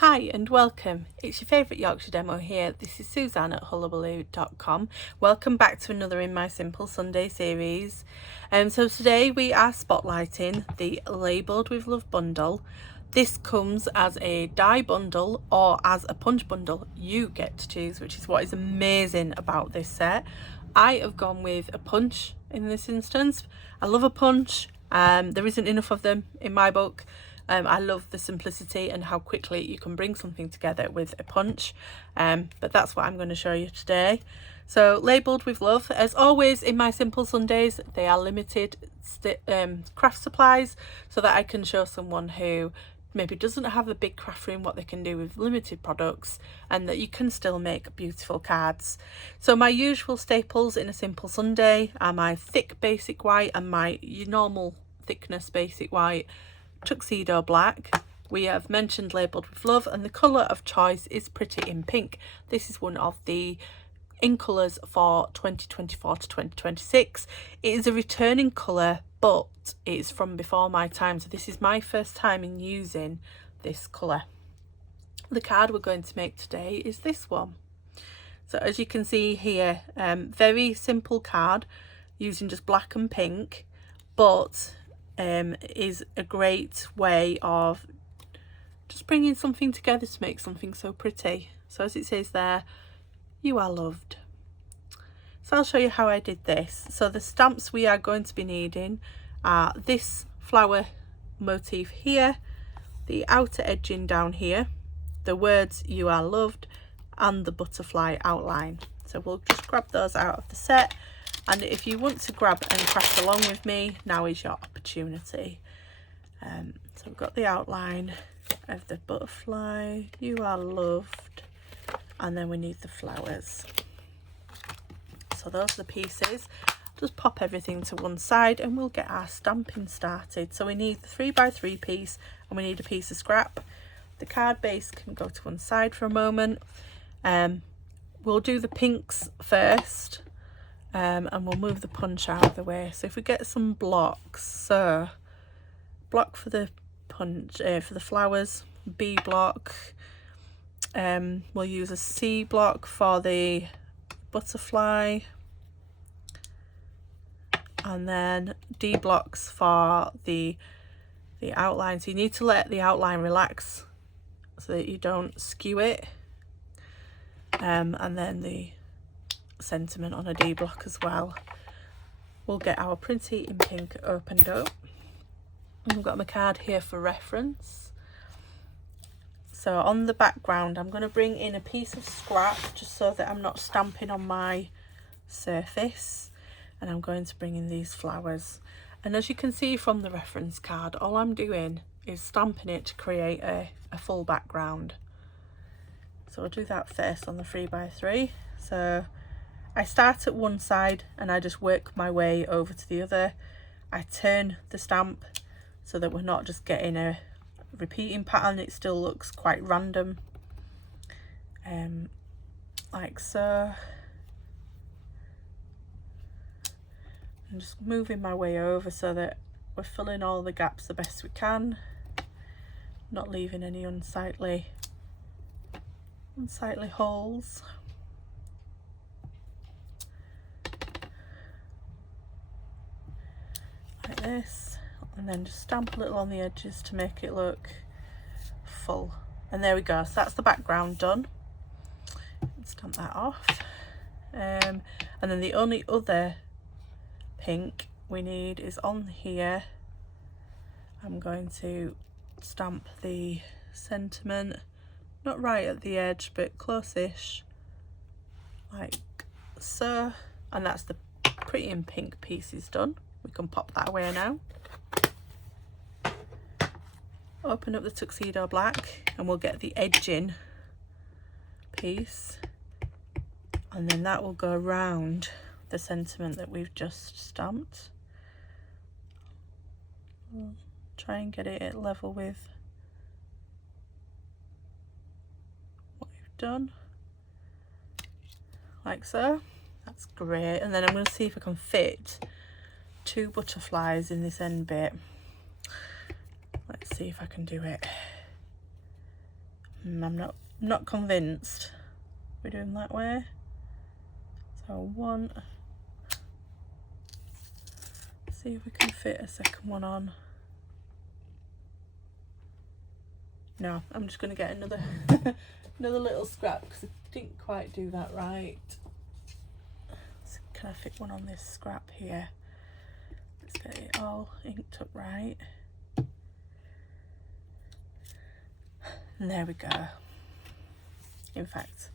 Hi and welcome. It's your favourite Yorkshire demo here. This is Suzanne at Hullahbaloo.com. Welcome back to another in my Simple Sunday series. So today we are spotlighting the Labelled with Love bundle. This comes as a die bundle or as a punch bundle. You get to choose, which is what is amazing about this set. I have gone with a punch in this instance. I love a punch. There isn't enough of them in my book. I love the simplicity and how quickly you can bring something together with a punch, but that's what I'm going to show you today. So Labelled with Love, as always in my Simple Sundays, they are limited craft supplies so that I can show someone who maybe doesn't have a big craft room what they can do with limited products, and that you can still make beautiful cards. So my usual staples in a Simple Sunday are my thick basic white and my normal thickness basic white, tuxedo black. We have mentioned Labelled with Love, and the colour of choice is Pretty in Pink. This is one of the in colours for 2024 to 2026. It is a returning colour, but it's from before my time, so this is my first time in using this colour. The card we're going to make today is this one. So as you can see here, very simple card using just black and pink, but is a great way of just bringing something together to make something so pretty. So as it says there, you are loved. So I'll show you how I did this. So the stamps we are going to be needing are this flower motif here, the outer edging down here, the words you are loved, and the butterfly outline. So we'll just grab those out of the set. And if you want to grab and craft along with me, now is your opportunity. So we've got the outline of the butterfly, you are loved, and then we need the flowers. So those are the pieces. Just pop everything to one side and we'll get our stamping started. So we need the 3x3 piece and we need a piece of scrap. The card base can go to one side for a moment. We'll do the pinks first. And we'll move the punch out of the way. So if we get some blocks, so block for the punch, for the flowers, B block, we'll use a C block for the butterfly, and then D blocks for the outline. So you need to let the outline relax so that you don't skew it, and then the sentiment on a D block as well. We'll get our Pretty in Pink opened up. I've got my card here for reference. So on the background I'm going to bring in a piece of scrap just so that I'm not stamping on my surface, and I'm going to bring in these flowers. And as you can see from the reference card, all I'm doing is stamping it to create a full background. So I'll do that first on the 3x3. So I start at one side and I just work my way over to the other. I turn the stamp so that we're not just getting a repeating pattern, it still looks quite random, like so. I'm just moving my way over so that we're filling all the gaps the best we can, not leaving any unsightly holes. Like this, and then just stamp a little on the edges to make it look full. And there we go, so that's the background done. Stamp that off, and then the only other pink we need is on here. I'm going to stamp the sentiment, not right at the edge but close-ish, like so, and that's the Pretty in Pink piece is done. We can pop that away now. Open up the tuxedo black and we'll get the edging piece, and then that will go around the sentiment that we've just stamped. We'll try and get it at level with what we've done, like so. That's great. And then I'm going to see if I can fit 2 butterflies in this end bit. Let's see if I can do it. I'm not convinced we're doing that way. So one, see if we can fit a second one on. No, I'm just going to get another another little scrap because I didn't quite do that right. So can I fit one on this scrap here? Let's get it all inked up right. And there we go. In fact,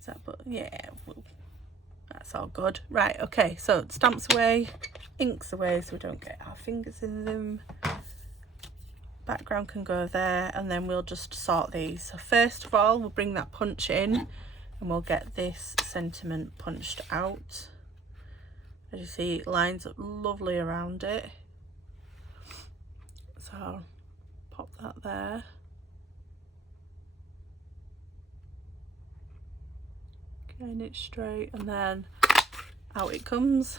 is that, but yeah, well, that's all good. Right, okay, so stamps away, inks away so we don't get our fingers in them. Background can go there, and then we'll just sort these. So first of all, we'll bring that punch in and we'll get this sentiment punched out. As you see, it lines up lovely around it. So pop that there. Getting it straight, and then out it comes.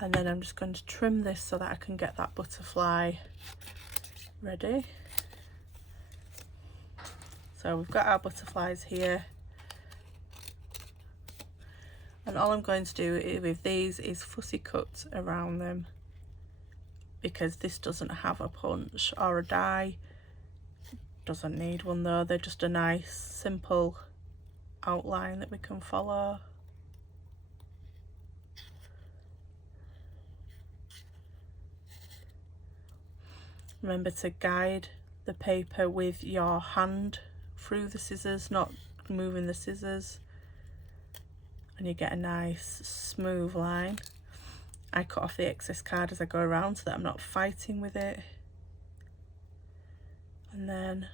And then I'm just going to trim this so that I can get that butterfly ready. So we've got our butterflies here, and all I'm going to do with these is fussy cut around them because this doesn't have a punch or a die. Doesn't need one though, they're just a nice simple outline that we can follow. Remember to guide the paper with your hand through the scissors, not moving the scissors, and you get a nice smooth line. I cut off the excess card as I go around so that I'm not fighting with it. And then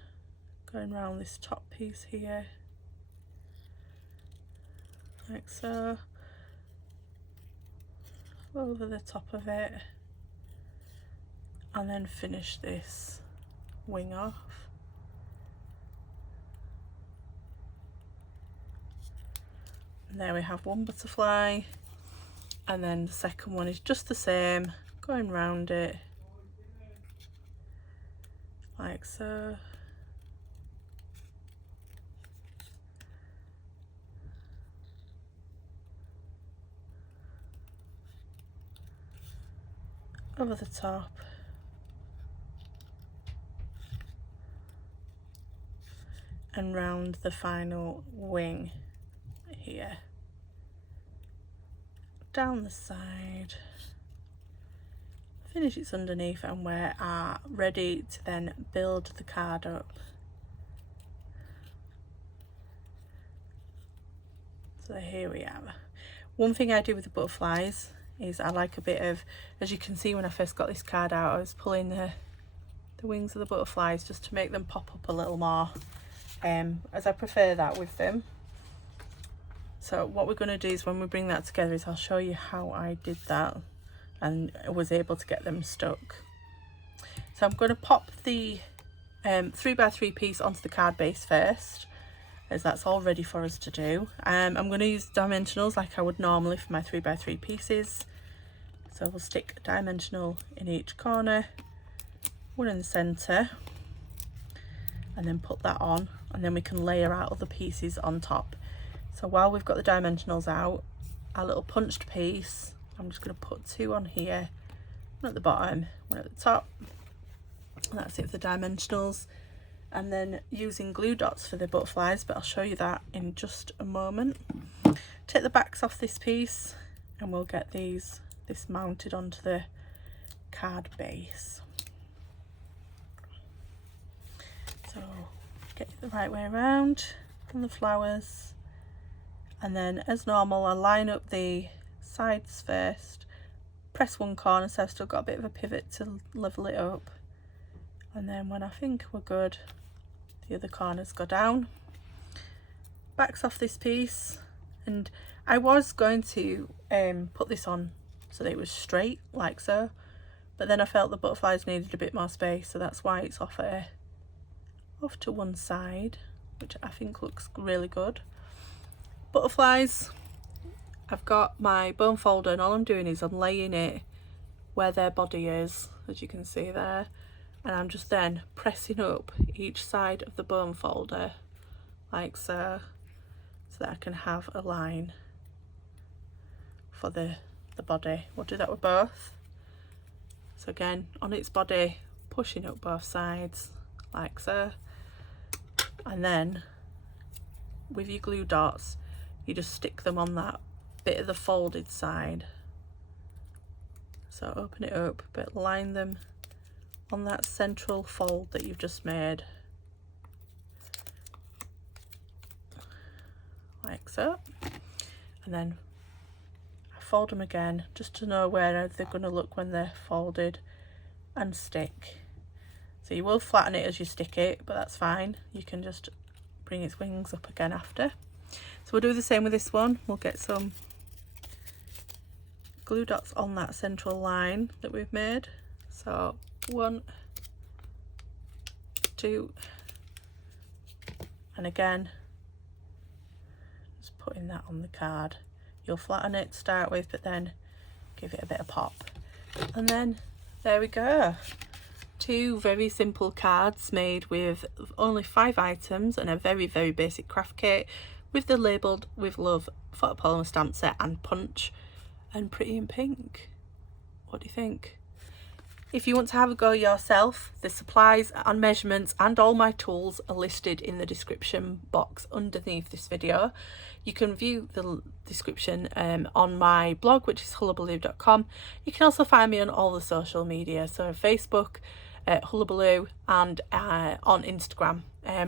going around this top piece here, like so, over the top of it, and then finish this wing off. And there we have one butterfly, and then the second one is just the same, going round it like so. Over the top. And round the final wing here. Down the side. Finish it underneath, and we are ready to then build the card up. So here we are. One thing I do with the butterflies is I like a bit of, as you can see when I first got this card out, I was pulling the wings of the butterflies just to make them pop up a little more, as I prefer that with them. So what we're going to do is when we bring that together is I'll show you how I did that and I was able to get them stuck. So I'm going to pop the 3x3 piece onto the card base first, as that's all ready for us to do. I'm going to use dimensionals like I would normally for my 3x3 pieces. So we'll stick a dimensional in each corner, one in the centre, and then put that on, and then we can layer out other pieces on top. So while we've got the dimensionals out, our little punched piece, I'm just going to put two on here, one at the bottom, one at the top, and that's it for the dimensionals. And then using glue dots for the butterflies, but I'll show you that in just a moment. Take the backs off this piece and we'll get this mounted onto the card base. So get it the right way around from the flowers, and then as normal I'll line up the sides first, press one corner so I've still got a bit of a pivot to level it up, and then when I think we're good, the other corners go down. Backs off this piece, and I was going to put this on so that it was straight like so, but then I felt the butterflies needed a bit more space, so that's why it's off to one side, which I think looks really good. Butterflies, I've got my bone folder and all I'm doing is I'm laying it where their body is, as you can see there, and I'm just then pressing up each side of the bone folder like so, so that I can have a line for the body. We'll do that with both. So again, on its body, pushing up both sides like so, and then with your glue dots you just stick them on that bit of the folded side. So open it up but line them on that central fold that you've just made like so, and then I fold them again just to know where they're going to look when they're folded, and stick. So you will flatten it as you stick it, but that's fine. You can just bring its wings up again after. So we'll do the same with this one. We'll get some glue dots on that central line that we've made. So 1, 2, and again just putting that on the card. You'll flatten it to start with, but then give it a bit of pop, and then there we go. 2 very simple cards made with only 5 items and a very basic craft kit, with the labelled with love photopolymer stamp set and punch, and pretty in pink. What do you think? If you want to have a go yourself, the supplies and measurements and all my tools are listed in the description box underneath this video. You can view the description on my blog, which is hullahbaloo.com. You can also find me on all the social media, so Facebook, Hullahbaloo, and on Instagram,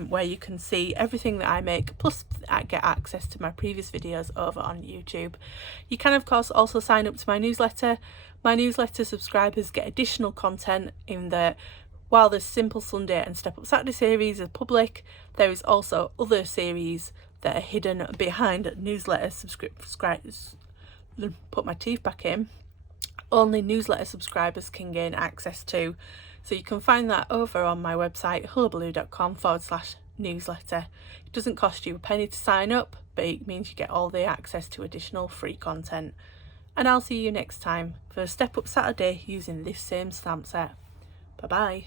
where you can see everything that I make, plus get access to my previous videos over on YouTube. You can of course also sign up to my newsletter. My newsletter subscribers get additional content in there. While the Simple Sunday and Step Up Saturday series are public, there is also other series that are hidden behind newsletter subscribers. Put my teeth back in. Only newsletter subscribers can gain access to. So you can find that over on my website, hullahbaloo.com/newsletter. It doesn't cost you a penny to sign up, but it means you get all the access to additional free content. And I'll see you next time for a Step Up Saturday using this same stamp set. Bye bye.